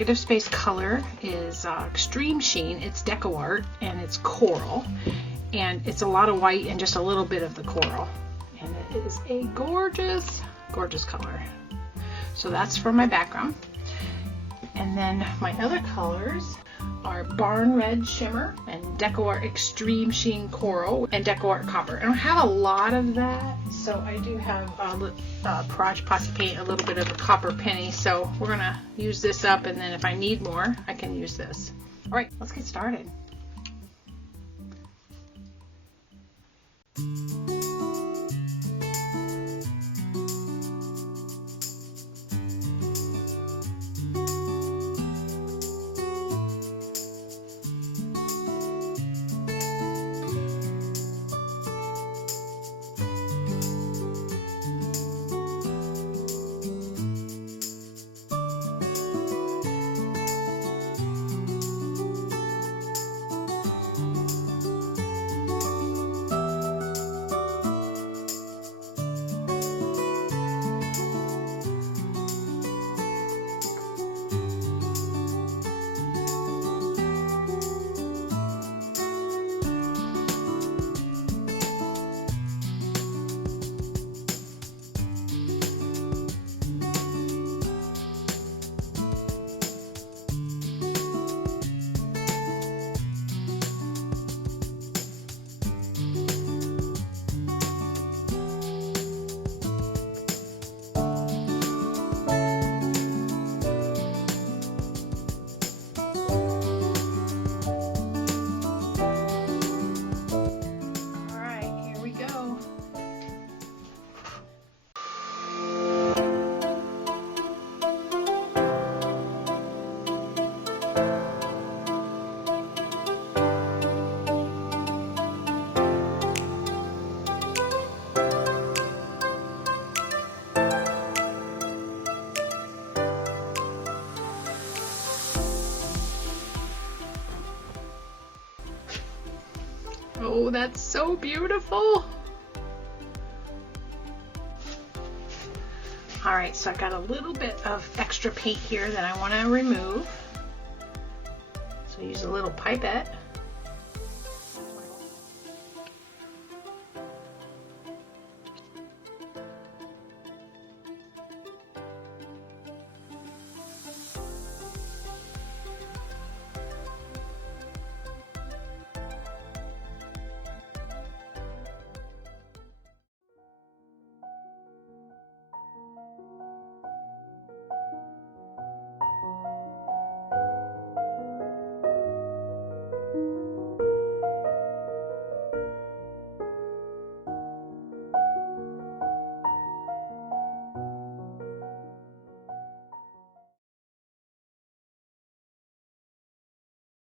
negative space color is Extreme Sheen. It's Deco Art and it's coral. And it's a lot of white and just a little bit of the coral. And it is a gorgeous, gorgeous color. So that's for my background. And then my other colors are Barn Red Shimmer and Deco Art Extreme Sheen Coral and Deco Art Copper. I don't have a lot of that, so I do have Project Posse Paint, a little bit of a copper penny. So we're gonna use this up, and then if I need more, I can use this. All right, let's get started. Oh, that's so beautiful. All right, so I've got a little bit of extra paint here that I want to remove. So use a little pipette.